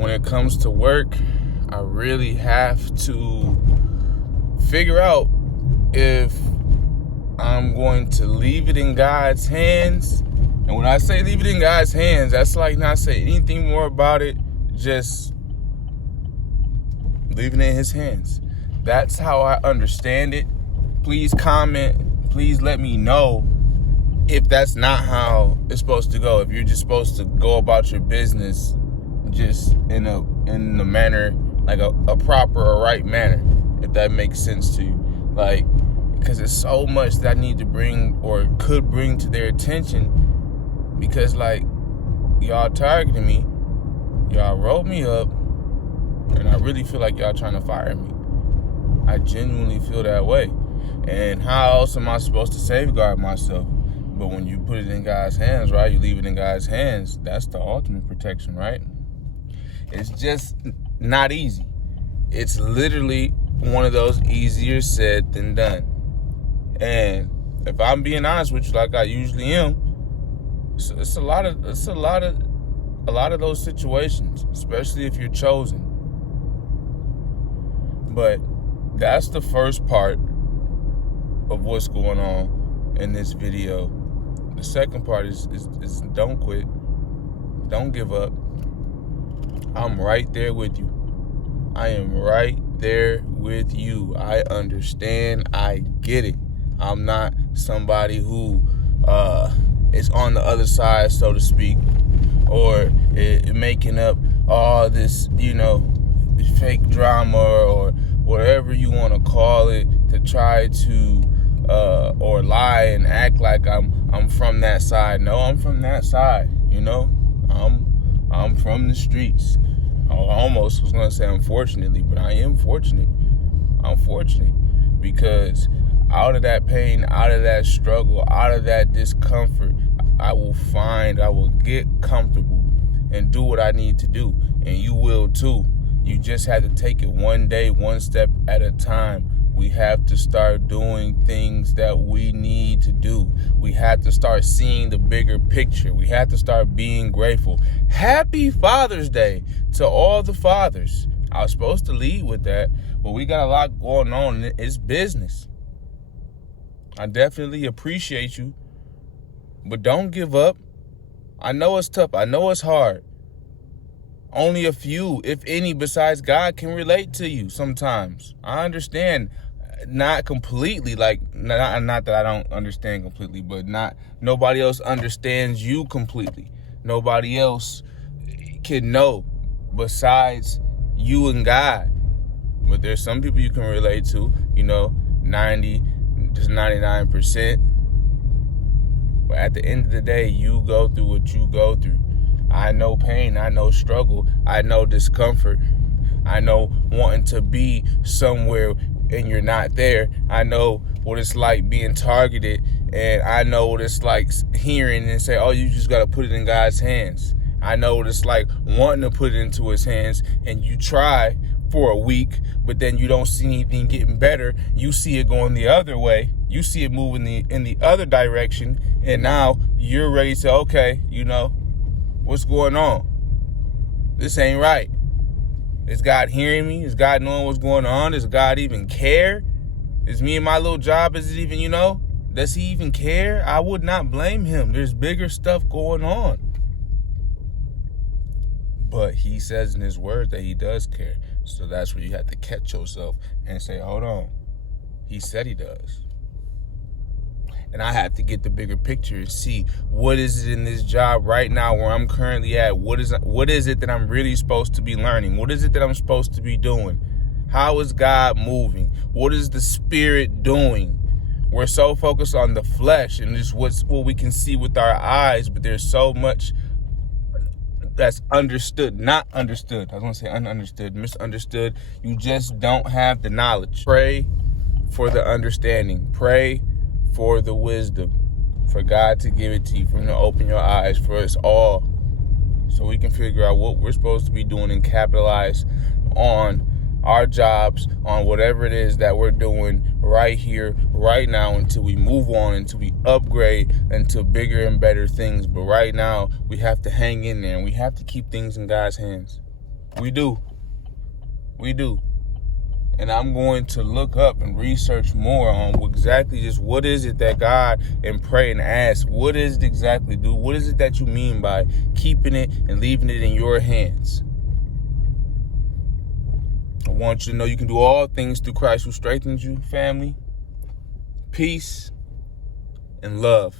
when it comes to work, I really have to figure out if I'm going to leave it in God's hands. And when I say leave it in God's hands, that's like not say anything more about it, just leave it in his hands. That's how I understand it. Please comment. Please let me know if that's not how it's supposed to go. If you're just supposed to go about your business just in the manner, like a proper or right manner, if that makes sense to you. Like, because it's so much that I need to bring or could bring to their attention, because like y'all targeting me, y'all wrote me up, and I really feel like y'all trying to fire me. I genuinely feel that way. And how else am I supposed to safeguard myself? But when you put it in God's hands, right? You leave it in God's hands. That's the ultimate protection, right? It's just not easy. It's literally one of those easier said than done. And if I'm being honest with you, like I usually am, it's a lot of those situations, especially if you're chosen. But that's the first part of what's going on in this video. The second part is don't quit. Don't give up. I'm right there with you. I am right there with you. I understand. I get it. I'm not somebody who is on the other side, so to speak, or making up all this, fake drama or whatever you want to call it to try to or lie and act like I'm from that side. No, I'm from that side. I'm from the streets. I almost was gonna say unfortunately, but I am fortunate. I'm fortunate because out of that pain, out of that struggle, out of that discomfort, I will get comfortable and do what I need to do. And you will too. You just have to take it one day, one step at a time. We have to start doing things that we need to do. We have to start seeing the bigger picture. We have to start being grateful. Happy Father's Day to all the fathers. I was supposed to lead with that, but we got a lot going on. It's business. I definitely appreciate you, but don't give up. I know it's tough. I know it's hard. Only a few, if any, besides God can relate to you sometimes. I understand. Not completely, like, not that I don't understand completely, but nobody else understands you completely. Nobody else can know besides you and God. But there's some people you can relate to, 99%. But at the end of the day, you go through what you go through. I know pain, I know struggle, I know discomfort. I know wanting to be somewhere and you're not there. I know what it's like being targeted, and I know what it's like hearing and say, oh, you just got to put it in God's hands. I know what it's like wanting to put it into his hands, and you try for a week, but then you don't see anything getting better. You see it going the other way. You see it moving in the other direction, and now you're ready to say, okay, what's going on? This ain't right. Is God hearing me? Is God knowing what's going on? Does God even care? Is me and my little job, is it even, does he even care? I would not blame him. There's bigger stuff going on. But he says in his word that he does care. So that's where you have to catch yourself and say, hold on. He said he does. And I have to get the bigger picture and see what is it in this job right now where I'm currently at. What is it that I'm really supposed to be learning? What is it that I'm supposed to be doing? How is God moving? What is the Spirit doing? We're so focused on the flesh and just what we can see with our eyes, but there's so much that's not understood. I was going to say ununderstood, misunderstood. You just don't have the knowledge. Pray for the understanding. Pray for the wisdom, for God to give it to you, for him to open your eyes for us all, so we can figure out what we're supposed to be doing and capitalize on our jobs, on whatever it is that we're doing right here, right now, until we move on, until we upgrade into bigger and better things. But right now, we have to hang in there, and we have to keep things in God's hands. We do. We do. And I'm going to look up and research more on exactly just what is it that God, and pray and ask, what is it exactly, dude? What is it that you mean by keeping it and leaving it in your hands? I want you to know you can do all things through Christ who strengthens you, family. Peace and love.